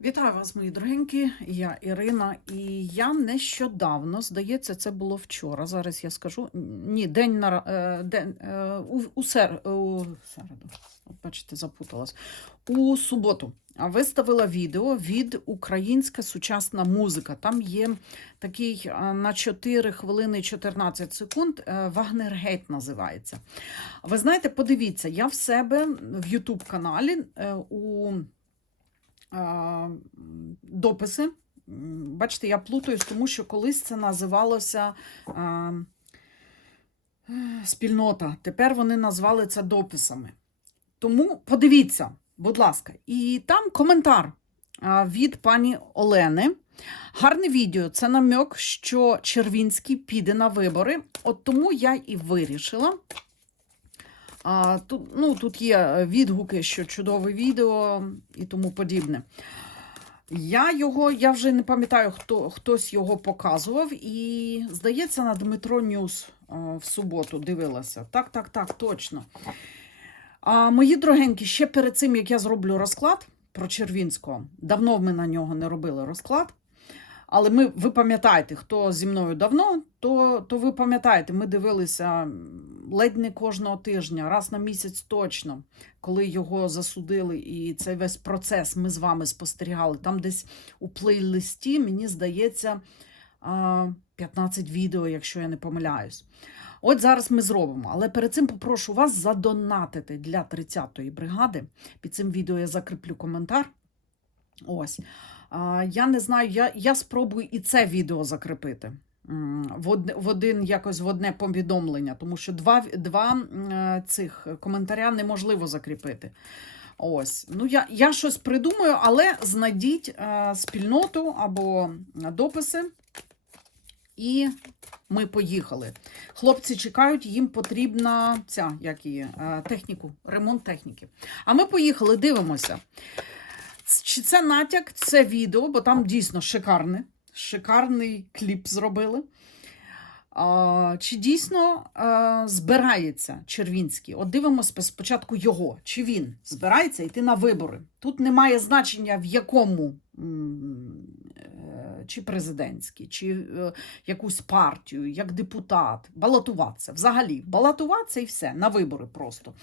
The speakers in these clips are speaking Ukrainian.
Вітаю вас, мої дорогенькі. Я Ірина, і я нещодавно, здається, це було вчора. Зараз я скажу. Ні, день на е, день е, у, у, сер, у середу. Бачите, запуталась. У суботу виставила відео від Українська сучасна музика. Там є такий е, на 4 хвилини 14 секунд. Вагнергейт називається. Ви знаєте, подивіться, я в себе в Ютуб каналі у дописи. Бачите, я плутаюсь, тому що колись це називалося спільнота. Тепер вони назвали це дописами. Тому подивіться, будь ласка, і там коментар від пані Олени. Гарне відео. Це намек, що Червінський піде на вибори. От тому я і вирішила. А, тут, ну, тут є відгуки, що чудове відео і тому подібне. Я його, я вже не пам'ятаю, хто, хтось його показував, і, здається, на Дмитро Ньюс в суботу дивилася. Так, так, так, точно. А, мої дорогенькі, ще перед цим, як я зроблю розклад про Червінського, давно ми на нього не робили розклад. Але ми, ви пам'ятаєте, хто зі мною давно, то, то ви пам'ятаєте, ми дивилися ледь не кожного тижня, раз на місяць точно, коли його засудили, і цей весь процес ми з вами спостерігали. Там десь у плейлисті, мені здається, 15 відео, якщо я не помиляюсь. От зараз ми зробимо. Але перед цим попрошу вас задонатити для 30-ї бригади. Під цим відео я закріплю коментар. Ось. Я не знаю, я, я спробую і це відео закріпити. В один якось в одне повідомлення, тому що два, два е, цих коментаря неможливо закріпити. Ось. Ну, я, я щось придумаю, але знайдіть е, спільноту або дописи, і ми поїхали. Хлопці чекають, їм потрібна ця, як її, е, техніку, ремонт техніки. А ми поїхали, дивимося. Чи це натяк, це відео, бо там дійсно шикарне, шикарний кліп зробили. А, чи дійсно а, збирається Червінський? От дивимося спочатку його. Чи він збирається йти на вибори? Тут немає значення в якому е, чи президентський, чи е, якусь партію, як депутат, балотуватися. Взагалі, балотуватися і все, на вибори просто.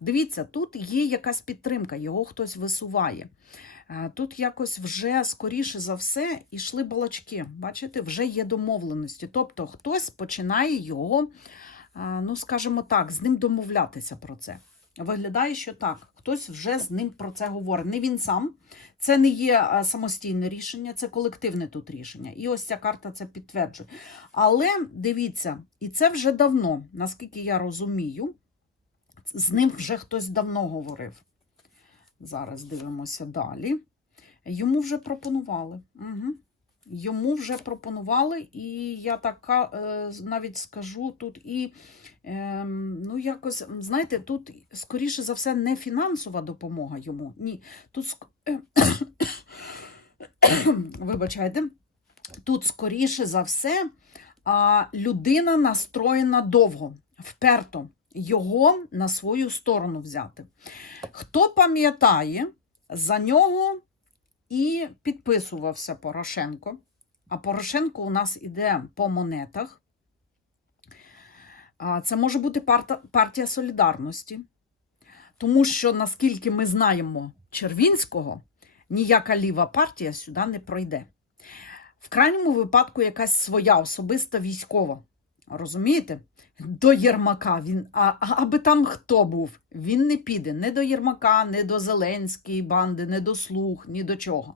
Дивіться, тут є якась підтримка, його хтось висуває. Е, Тут якось вже скоріше за все йшли балачки. Бачите, вже є домовленості. Тобто хтось починає його, е, ну скажімо так, з ним домовлятися про це. Виглядає, що так, хтось вже з ним про це говорить. Не він сам, це не є е, самостійне рішення, це колективне тут рішення. І ось ця карта це підтверджує. Але дивіться, і це вже давно, наскільки я розумію, з ним вже хтось давно говорив. Зараз дивимося далі. Йому вже пропонували. Угу. Йому вже пропонували, і я така е, навіть скажу тут і е, ну якось, знаєте, тут скоріше за все не фінансова допомога йому. Ні, тут вибачайте, тут скоріше за все людина настроєна довго, вперто його на свою сторону взяти. Хто пам'ятає, за нього і підписувався Порошенко. А Порошенко у нас іде по монетах. Це може бути партія Солідарності. Тому що, наскільки ми знаємо Червінського, ніяка ліва партія сюди не пройде. В крайньому випадку якась своя особиста військова. Розумієте? До Єрмака він, а, аби там хто був, він не піде не до Єрмака, не до Зеленської банди, не до Слуг, ні до чого.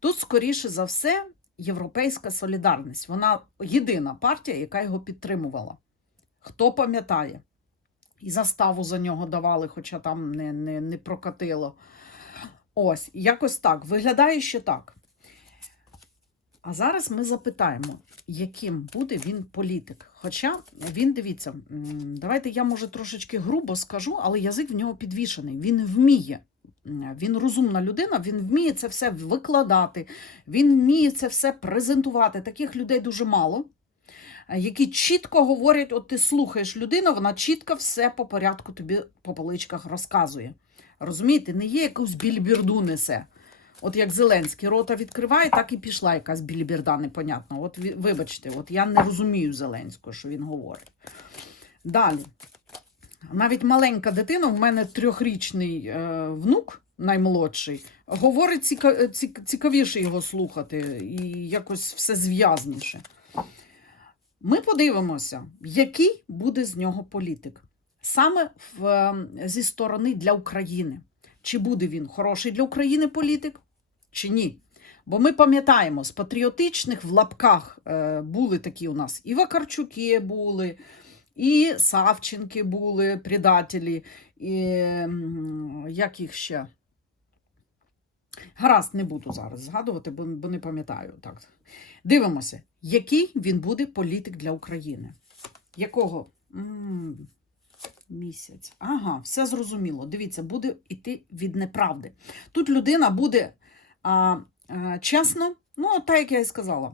Тут, скоріше за все, Європейська солідарність. Вона єдина партія, яка його підтримувала. Хто пам'ятає? І заставу за нього давали, хоча там не, не, не прокатило. Ось, якось так. Виглядає, що так. А зараз ми запитаємо, яким буде він політик. Хоча він, дивіться, давайте я, може, трошечки грубо скажу, але язик в нього підвішений. Він вміє. Він розумна людина, він вміє це все викладати, він вміє це все презентувати. Таких людей дуже мало, е, які чітко говорять: от ти слухаєш людину, вона чітко все по порядку тобі по поличках розказує. Розумієте, не є якусь більбірду несе. От як Зеленський рота відкриває, так і пішла якась біліберда непонятна. От вибачте, от я не розумію Зеленського, що він говорить. Далі. Навіть маленька дитина, у мене трьохрічний е, внук, наймолодший, говорить ціка, ці- цікавіше його слухати і якось все зв'язніше. Ми подивимося, який буде з нього політик. Саме в, е, зі сторони для України. Чи буде він хороший для України політик, чи ні? Бо ми пам'ятаємо, з патріотичних в лапках е, були такі у нас і Вакарчуки були, і Савченки були, предателі, і як їх ще. Гаразд, не буду зараз згадувати, бо, бо не пам'ятаю. Так. Дивимося, який він буде політик для України. Якого? М, Місяць. Ага, все зрозуміло. Дивіться, буде йти від неправди. Тут людина буде а, а, чесно, ну, так як я і сказала.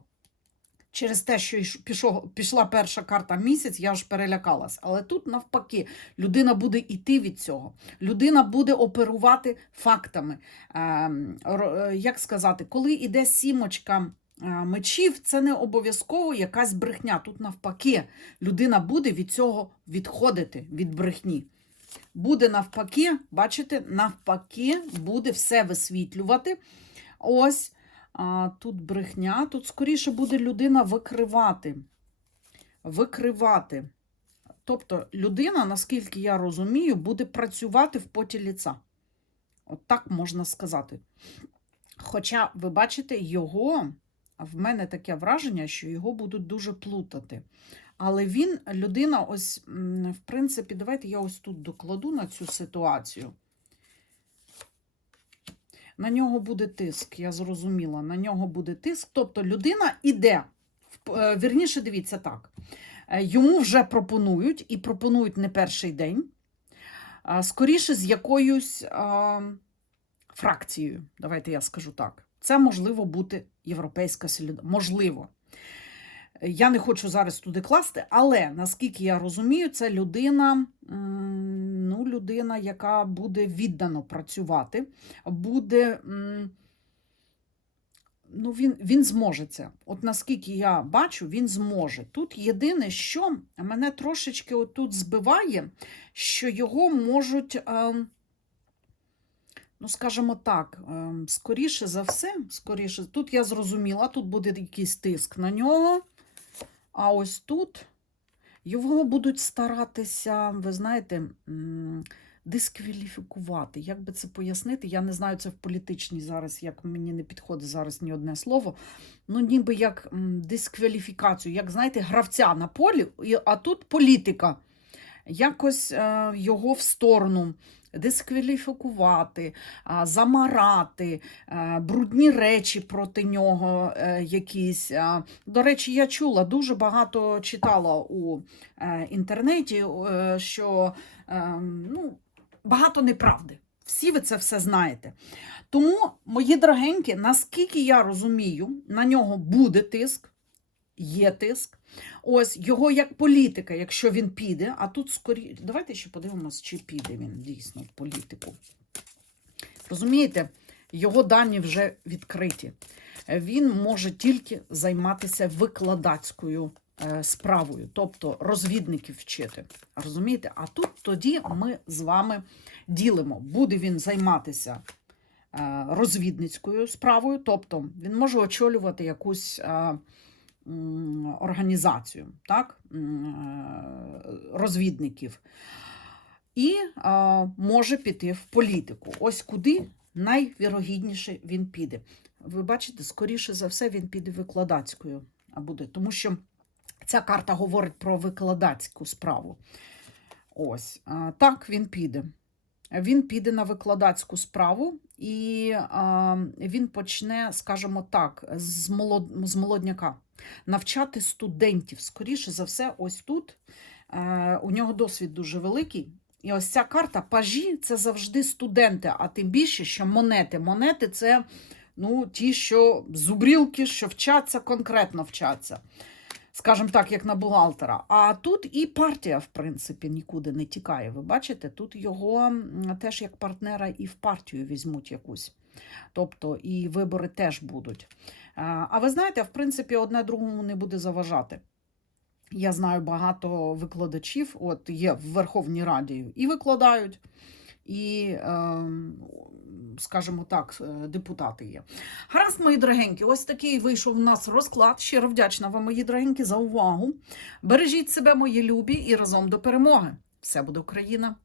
Через те, що пішов, пішла перша карта місяць, я ж перелякалась. Але тут навпаки, людина буде йти від цього. Людина буде оперувати фактами. Ем, е, як сказати, коли йде сімочка е, мечів, це не обов'язково якась брехня. Тут навпаки, людина буде від цього відходити від брехні. Буде навпаки, бачите, навпаки, буде все висвітлювати. Ось а, тут брехня, тут скоріше буде людина викривати. Викривати. Тобто людина, наскільки я розумію, буде працювати в поті ліца. От так можна сказати. Хоча, ви бачите, його, в мене таке враження, що його будуть дуже плутати. Але він, людина, ось, в принципі, давайте я ось тут докладу на цю ситуацію. На нього буде тиск, я зрозуміла. На нього буде тиск. Тобто людина іде. е, Вірніше, дивіться так. Е, Йому вже пропонують, і пропонують не перший день. Скоріше з якоюсь фракцією. Давайте я скажу так. Це можливо бути європейська солідарність. Можливо. Я не хочу зараз туди класти, але наскільки я розумію, це людина, ну, людина, яка буде віддано працювати, буде. Ну, він, він зможе це. От наскільки я бачу, він зможе. Тут єдине, що мене трошечки отут збиває, що його можуть, ем, ну, скажімо так, ем, скоріше за все, скоріше, тут я зрозуміла, тут буде якийсь тиск на нього. А ось тут його будуть старатися, ви знаєте, дискваліфікувати. Як би це пояснити? Я не знаю, це в політичній зараз, як мені не підходить зараз ні одне слово. Ну, ніби як дискваліфікацію, як знаєте, гравця на полі, а тут політика. Якось е, його в сторону дискваліфікувати, замарати, е, брудні речі проти нього е, якісь. До речі, я чула, дуже багато читала у е, інтернеті, е, що е, ну, багато неправди. Всі ви це все знаєте. Тому, мої дорогенькі, наскільки я розумію, на нього буде тиск, є тиск. Ось його як політика, якщо він піде, а тут скоріше. Давайте ще подивимось, чи піде він дійсно в політику. Розумієте, його дані вже відкриті. Він може тільки займатися викладацькою е, справою, тобто розвідників вчити. Розумієте? А тут тоді ми з вами ділимо, буде він займатися е, розвідницькою справою, тобто він може очолювати якусь е, організацію, так? е, розвідників. І е, може піти в політику. Ось куди найвірогідніше він піде. Ви бачите, скоріше за все, він піде викладацькою буде, тому що ця карта говорить про викладацьку справу. Ось е, так він піде. Він піде на викладацьку справу, і він почне, скажімо так, з молодняка навчати студентів. Скоріше за все, ось тут е, у нього досвід дуже великий. І ось ця карта пажі це завжди студенти, а тим більше, що монети. Монети це ну, ті, що зубрілки, що вчаться, конкретно вчаться. Скажімо так, як на бухгалтера. А тут і партія, в принципі, нікуди не тікає. Ви бачите, тут його теж як партнера і в партію візьмуть якусь. Тобто і вибори теж будуть. А ви знаєте, в принципі, одне другому не буде заважати. Я знаю багато викладачів, от є в Верховній Раді і викладають, і, е, скажімо так, е, депутати є. Гаразд, мої дорогенькі, ось такий вийшов у нас розклад. Щиро вдячна вам, мої дорогенькі, за увагу. Бережіть себе, мої любі, і разом до перемоги. Все буде Україна!